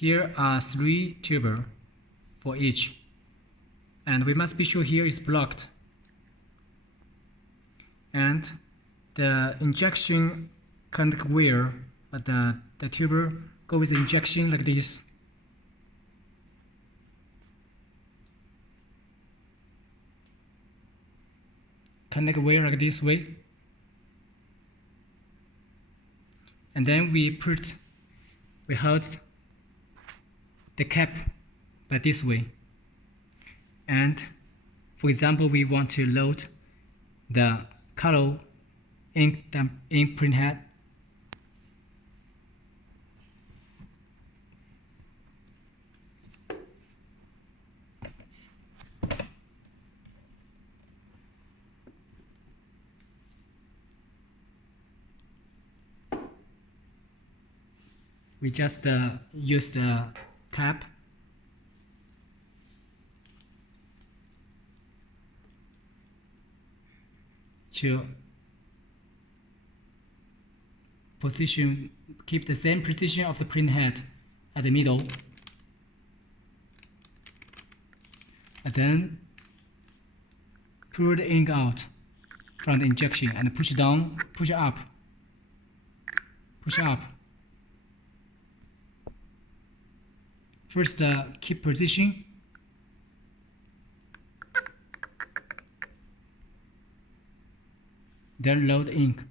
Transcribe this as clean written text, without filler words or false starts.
Here are 3 tubes for each, and we must be sure here is blocked. And the injection contact wire, the tube go with injection like this. Contact wire like this way. And then we hold the cap by this way. And for example, we want to load the color ink printhead. We just use the cap to keep the same position of the printhead at the middle, and then pour the ink out from the injection and push down, push up, push up. First, keep position. Then load ink.